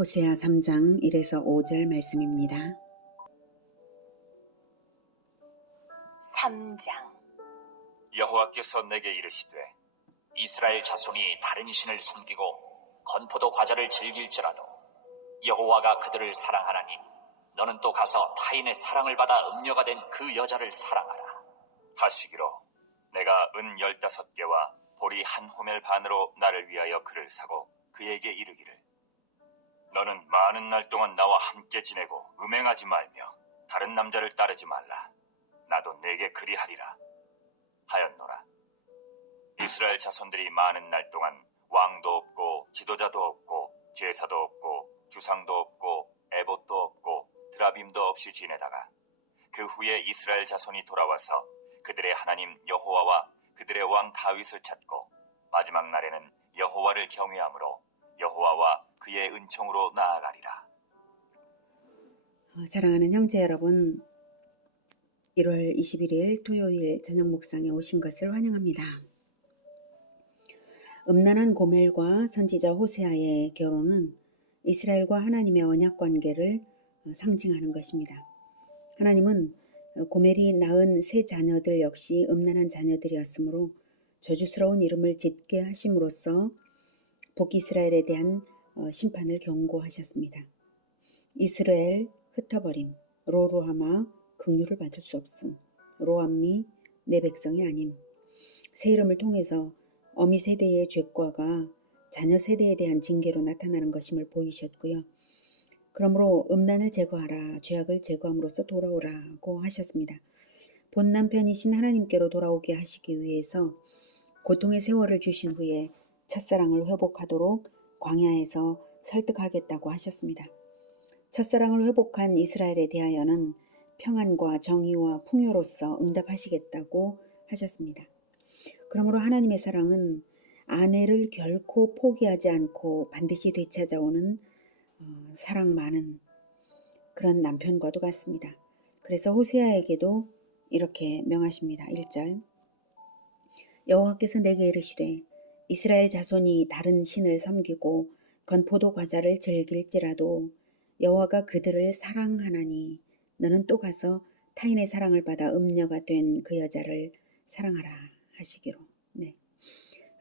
호세아 3장 1에서 5절 말씀입니다. 3장. 여호와께서 내게 이르시되 이스라엘 자손이 다른 신을 섬기고 건포도 과자를 즐길지라도 여호와가 그들을 사랑하나니 너는 또 가서 타인의 사랑을 받아 음녀가 된 그 여자를 사랑하라 하시기로 내가 은 15개와 보리 한 호멜 반으로 나를 위하여 그를 사고 그에게 이르기를 너는 많은 날 동안 나와 함께 지내고 음행하지 말며 다른 남자를 따르지 말라. 나도 내게 그리하리라 하였노라. 이스라엘 자손들이 많은 날 동안 왕도 없고 지도자도 없고 제사도 없고 주상도 없고 에봇도 없고 드라빔도 없이 지내다가 그 후에 이스라엘 자손이 돌아와서 그들의 하나님 여호와와 그들의 왕 다윗을 찾고 마지막 날에는 여호와를 경외함으로 여호와와 그의 은총으로 나아가리라. 사랑하는 형제 여러분, 1월 21일 토요일 저녁 묵상에 오신 것을 환영합니다. 음란한 고멜과 선지자 호세아의 결혼은 이스라엘과 하나님의 언약 관계를 상징하는 것입니다. 하나님은 고멜이 낳은 세 자녀들 역시 음란한 자녀들이었으므로 저주스러운 이름을 짓게 하심으로써 북이스라엘에 대한 심판을 경고하셨습니다. 이스라엘 흩어버림, 로루하마 긍휼을 받을 수 없음, 로암미 내 백성이 아님. 새 이름을 통해서 어미 세대의 죄과가 자녀 세대에 대한 징계로 나타나는 것임을 보이셨고요. 그러므로 음란을 제거하라, 죄악을 제거함으로써 돌아오라고 하셨습니다. 본 남편이신 하나님께로 돌아오게 하시기 위해서 고통의 세월을 주신 후에 첫사랑을 회복하도록 광야에서 설득하겠다고 하셨습니다. 첫사랑을 회복한 이스라엘에 대하여는 평안과 정의와 풍요로서 응답하시겠다고 하셨습니다. 그러므로 하나님의 사랑은 아내를 결코 포기하지 않고 반드시 되찾아오는 사랑 많은 그런 남편과도 같습니다. 그래서 호세아에게도 이렇게 명하십니다. 1절 여호와께서 내게 이르시되 이스라엘 자손이 다른 신을 섬기고 건포도 과자를 즐길지라도 여호와가 그들을 사랑하나니 너는 또 가서 타인의 사랑을 받아 음녀가 된 그 여자를 사랑하라 하시기로.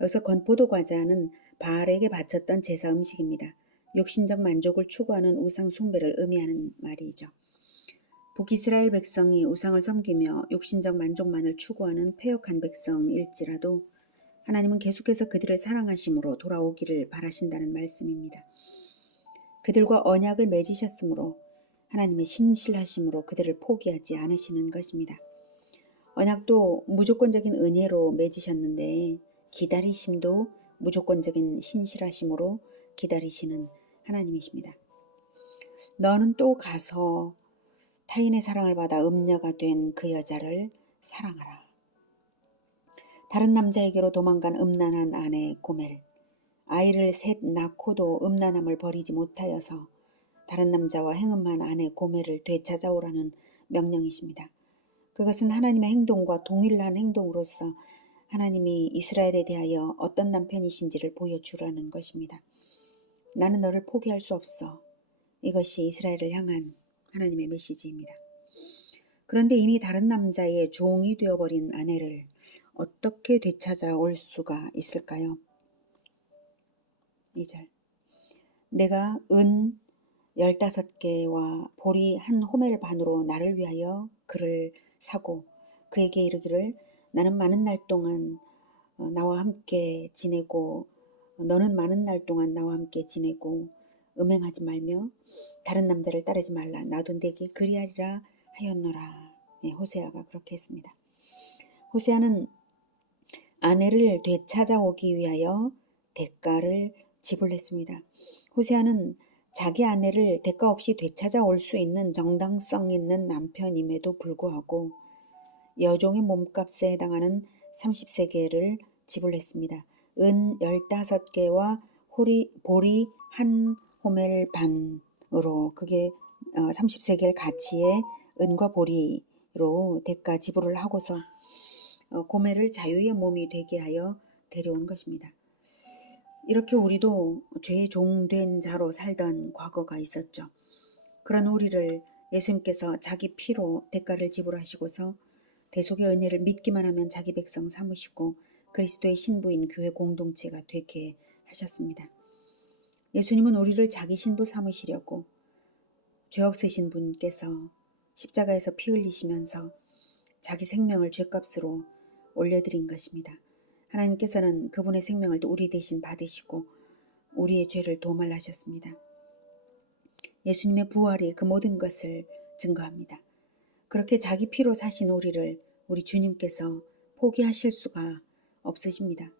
여기서 건포도 과자는 바알에게 바쳤던 제사 음식입니다. 육신적 만족을 추구하는 우상 숭배를 의미하는 말이죠. 북이스라엘 백성이 우상을 섬기며 육신적 만족만을 추구하는 패역한 백성일지라도 하나님은 계속해서 그들을 사랑하심으로 돌아오기를 바라신다는 말씀입니다. 그들과 언약을 맺으셨으므로 하나님의 신실하심으로 그들을 포기하지 않으시는 것입니다. 언약도 무조건적인 은혜로 맺으셨는데 기다리심도 무조건적인 신실하심으로 기다리시는 하나님이십니다. 너는 또 가서 타인의 사랑을 받아 음녀가 된 그 여자를 사랑하라. 다른 남자에게로 도망간 음란한 아내 고멜, 아이를 셋 낳고도 음란함을 버리지 못하여서 다른 남자와 행음한 아내 고멜을 되찾아오라는 명령이십니다. 그것은 하나님의 행동과 동일한 행동으로서 하나님이 이스라엘에 대하여 어떤 남편이신지를 보여주라는 것입니다. 나는 너를 포기할 수 없어. 이것이 이스라엘을 향한 하나님의 메시지입니다. 그런데 이미 다른 남자의 종이 되어버린 아내를 어떻게 되찾아올 수가 있을까요? 2절 내가 은 15개와 보리 한 호멜 반으로 나를 위하여 그를 사고 그에게 이르기를 나는 많은 날 동안 나와 함께 지내고 너는 많은 날 동안 나와 함께 지내고 음행하지 말며 다른 남자를 따르지 말라. 나도 내게 그리하리라 하였노라. 호세아가 그렇게 했습니다. 호세아는 아내를 되찾아오기 위하여 대가를 지불했습니다. 호세아는 자기 아내를 대가 없이 되찾아올 수 있는 정당성 있는 남편임에도 불구하고 여종의 몸값에 해당하는 30세겔을 지불했습니다. 은 15개와 보리 한 호멜 반으로 그게 30세겔 가치의 은과 보리로 대가 지불을 하고서 고멜을 자유의 몸이 되게 하여 데려온 것입니다. 이렇게 우리도 죄의 종된 자로 살던 과거가 있었죠. 그런 우리를 예수님께서 자기 피로 대가를 지불하시고서 대속의 은혜를 믿기만 하면 자기 백성 삼으시고 그리스도의 신부인 교회 공동체가 되게 하셨습니다. 예수님은 우리를 자기 신부 삼으시려고 죄 없으신 분께서 십자가에서 피 흘리시면서 자기 생명을 죄값으로 올려드린 것입니다. 하나님께서는 그분의 생명을 또 우리 대신 받으시고 우리의 죄를 도말하셨습니다. 예수님의 부활이 그 모든 것을 증거합니다. 그렇게 자기 피로 사신 우리를 우리 주님께서 포기하실 수가 없으십니다.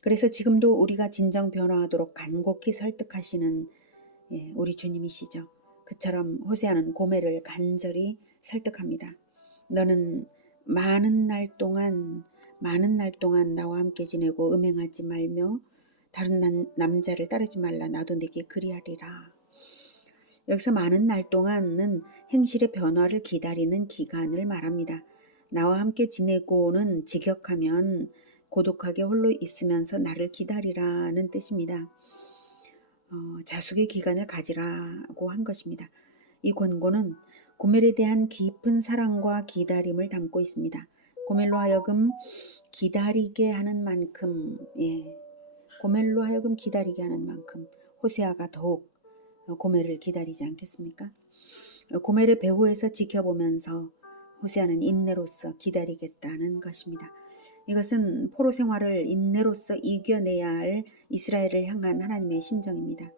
그래서 지금도 우리가 진정 변화하도록 간곡히 설득하시는 우리 주님이시죠. 그처럼 호세아는 고멜을 간절히 설득합니다. 너는 많은 날 동안 나와 함께 지내고 음행하지 말며 다른 남자를 따르지 말라. 나도 네게 그리하리라. 여기서 많은 날 동안은 행실의 변화를 기다리는 기간을 말합니다. 나와 함께 지내고는 직역하면 고독하게 홀로 있으면서 나를 기다리라는 뜻입니다. 자숙의 기간을 가지라고 한 것입니다. 이 권고는 고멜에 대한 깊은 사랑과 기다림을 담고 있습니다. 고멜로 하여금 기다리게 하는 만큼, 고멜로 하여금 기다리게 하는 만큼 호세아가 더욱 고멜을 기다리지 않겠습니까? 고멜의 배후에서 지켜보면서 호세아는 인내로서 기다리겠다는 것입니다. 이것은 포로 생활을 인내로서 이겨내야 할 이스라엘을 향한 하나님의 심정입니다.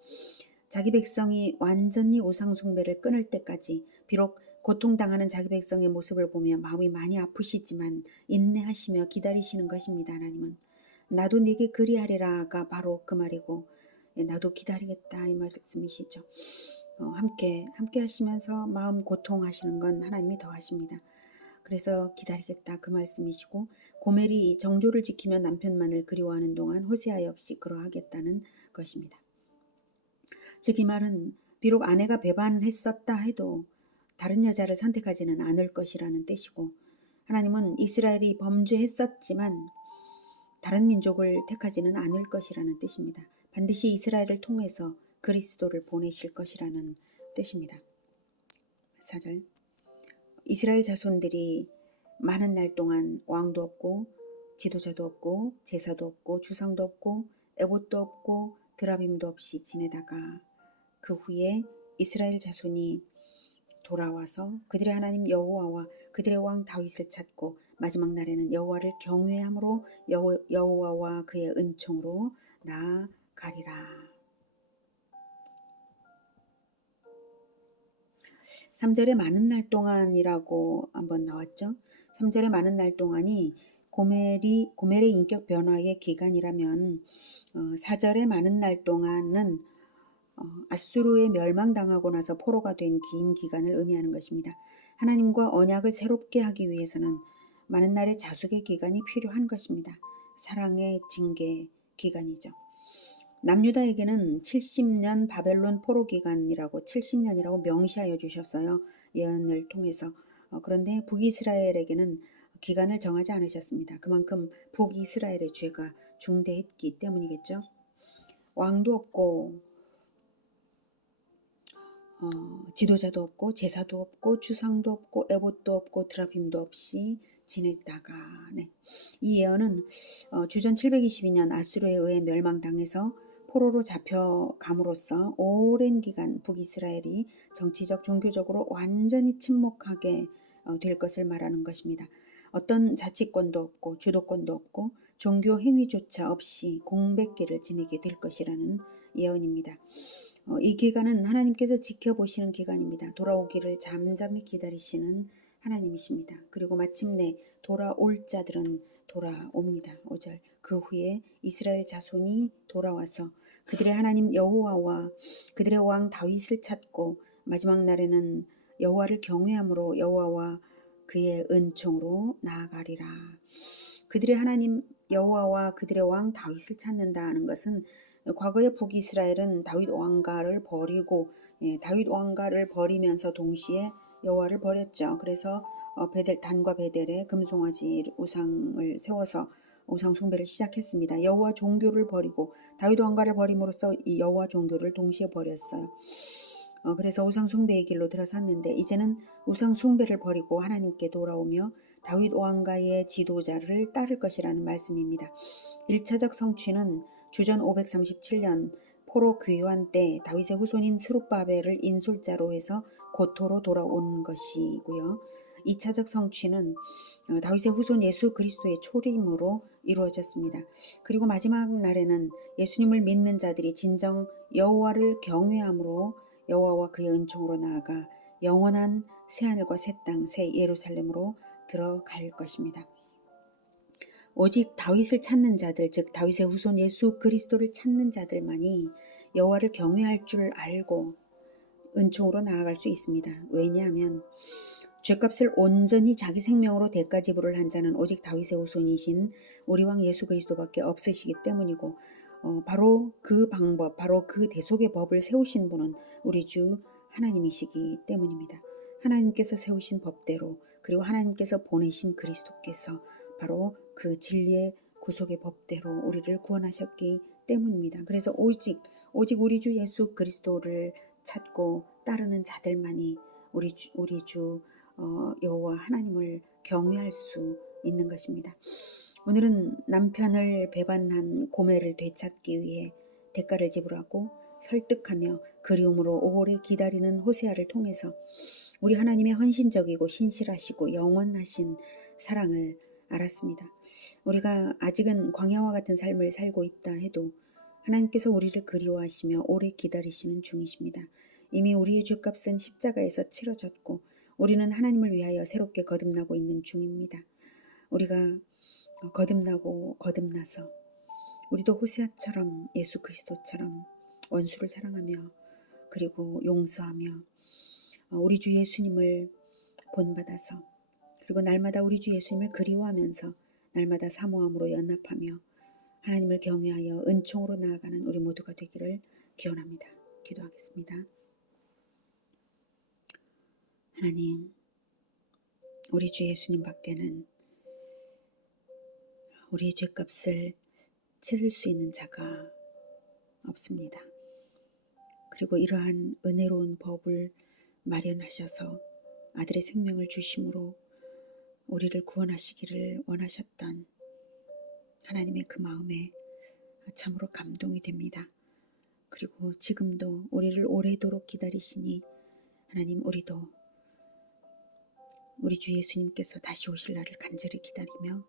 자기 백성이 완전히 우상 숭배를 끊을 때까지 비록 고통당하는 자기 백성의 모습을 보며 마음이 많이 아프시지만 인내하시며 기다리시는 것입니다. 하나님은 나도 네게 그리하리라가 바로 그 말이고 나도 기다리겠다 이 말씀이시죠. 함께 하시면서 마음 고통하시는 건 하나님이 더 하십니다. 그래서 기다리겠다 그 말씀이시고 고멜이 정조를 지키며 남편만을 그리워하는 동안 호세아 역시 그러하겠다는 것입니다. 즉 이 말은 비록 아내가 배반했었다 해도 다른 여자를 선택하지는 않을 것이라는 뜻이고 하나님은 이스라엘이 범죄했었지만 다른 민족을 택하지는 않을 것이라는 뜻입니다. 반드시 이스라엘을 통해서 그리스도를 보내실 것이라는 뜻입니다. 4절 이스라엘 자손들이 많은 날 동안 왕도 없고 지도자도 없고 제사도 없고 주상도 없고 에봇도 없고 드라빔도 없이 지내다가 그 후에 이스라엘 자손이 돌아와서 그들의 하나님 여호와와 그들의 왕 다윗을 찾고 마지막 날에는 여호와를 경외함으로 여호와와 그의 은총으로 나아가리라. 3절에 많은 날 동안이라고 한번 나왔죠. 3절에 많은 날 동안이 고멜의 인격 변화의 기간이라면 4절에 많은 날 동안은 아수르에 멸망당하고 나서 포로가 된 긴 기간을 의미하는 것입니다. 하나님과 언약을 새롭게 하기 위해서는 많은 날의 자숙의 기간이 필요한 것입니다. 사랑의 징계 기간이죠. 남유다에게는 70년 바벨론 포로 기간이라고 70년이라고 명시하여 주셨어요. 예언을 통해서. 그런데 북이스라엘에게는 기간을 정하지 않으셨습니다. 그만큼 북이스라엘의 죄가 중대했기 때문이겠죠. 왕도 없고 지도자도 없고 제사도 없고 주상도 없고 에봇도 없고 드라빔도 없이 지냈다가 이 예언은 주전 722년 아수르에 의해 멸망당해서 포로로 잡혀감으로써 오랜 기간 북이스라엘이 정치적 종교적으로 완전히 침묵하게 될 것을 말하는 것입니다. 어떤 자치권도 없고 주도권도 없고 종교 행위조차 없이 공백기를 지내게 될 것이라는 예언입니다. 이 기간은 하나님께서 지켜보시는 기간입니다. 돌아오기를 잠잠히 기다리시는 하나님이십니다. 그리고 마침내 돌아올 자들은 돌아옵니다. 5절 그 후에 이스라엘 자손이 돌아와서 그들의 하나님 여호와와 그들의 왕 다윗을 찾고 마지막 날에는 여호와를 경외함으로 여호와와 그의 은총으로 나아가리라. 그들의 하나님 여호와와 그들의 왕 다윗을 찾는다는 것은 과거의 북이스라엘은 다윗 왕가를 버리고 다윗 왕가를 버리면서 동시에 여호와를 버렸죠. 그래서 단과 베델에 금송아지 우상을 세워서 우상 숭배를 시작했습니다. 여호와 종교를 버리고 다윗 왕가를 버림으로써 이 여호와 종교를 동시에 버렸어요. 그래서 우상 숭배의 길로 들어섰는데 이제는 우상 숭배를 버리고 하나님께 돌아오며 다윗 왕가의 지도자를 따를 것이라는 말씀입니다. 1차적 성취는 주전 537년 포로 귀환 때 다윗의 후손인 스룹바벨을 인솔자로 해서 고토로 돌아온 것이고요. 2차적 성취는 다윗의 후손 예수 그리스도의 초림으로 이루어졌습니다. 그리고 마지막 날에는 예수님을 믿는 자들이 진정 여호와를 경외함으로 여호와와 그의 은총으로 나아가 영원한 새하늘과 새 땅, 새 예루살렘으로 들어갈 것입니다. 오직 다윗을 찾는 자들, 즉 다윗의 후손 예수 그리스도를 찾는 자들만이 여호와를 경외할 줄 알고 은총으로 나아갈 수 있습니다. 왜냐하면 죄값을 온전히 자기 생명으로 대가 지불을 한 자는 오직 다윗의 후손이신 우리 왕 예수 그리스도밖에 없으시기 때문이고 바로 그 방법, 바로 그 대속의 법을 세우신 분은 우리 주 하나님이시기 때문입니다. 하나님께서 세우신 법대로 그리고 하나님께서 보내신 그리스도께서 바로 그 진리의 구속의 법대로 우리를 구원하셨기 때문입니다. 그래서 오직 우리 주 예수 그리스도를 찾고 따르는 자들만이 우리 주 여호와 하나님을 경외할 수 있는 것입니다. 오늘은 남편을 배반한 고멜을 되찾기 위해 대가를 지불하고 설득하며 그리움으로 오래 기다리는 호세아를 통해서 우리 하나님의 헌신적이고 신실하시고 영원하신 사랑을 알았습니다. 우리가 아직은 광야와 같은 삶을 살고 있다 해도 하나님께서 우리를 그리워하시며 오래 기다리시는 중이십니다. 이미 우리의 죄값은 십자가에서 치러졌고 우리는 하나님을 위하여 새롭게 거듭나고 있는 중입니다. 우리가 거듭나고 거듭나서 우리도 호세아처럼 예수 그리스도처럼 원수를 사랑하며 그리고 용서하며 우리 주 예수님을 본받아서 그리고 날마다 우리 주 예수님을 그리워하면서 날마다 사모함으로 연합하며 하나님을 경외하여 은총으로 나아가는 우리 모두가 되기를 기원합니다. 기도하겠습니다. 하나님, 우리 주 예수님 밖에는 우리의 죄값을 치를 수 있는 자가 없습니다. 그리고 이러한 은혜로운 법을 마련하셔서 아들의 생명을 주심으로 우리를 구원하시기를 원하셨던 하나님의 그 마음에 참으로 감동이 됩니다. 그리고 지금도 우리를 오래도록 기다리시니 하나님, 우리도 우리 주 예수님께서 다시 오실 날을 간절히 기다리며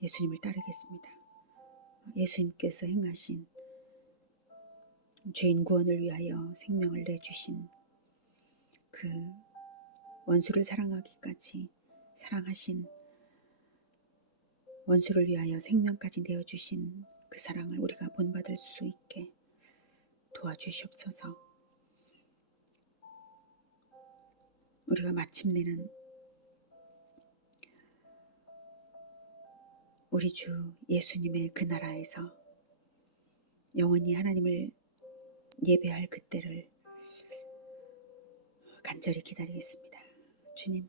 예수님을 따르겠습니다. 예수님께서 행하신 죄인 구원을 위하여 생명을 내주신 그 원수를 사랑하기까지 사랑하신 원수를 위하여 생명까지 내어주신 그 사랑을 우리가 본받을 수 있게 도와주시옵소서. 우리가 마침내는 우리 주 예수님의 그 나라에서 영원히 하나님을 예배할 그때를 간절히 기다리겠습니다. 주님,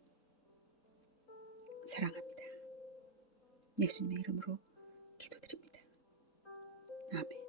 사랑합니다. 예수님의 이름으로 기도드립니다. 아멘.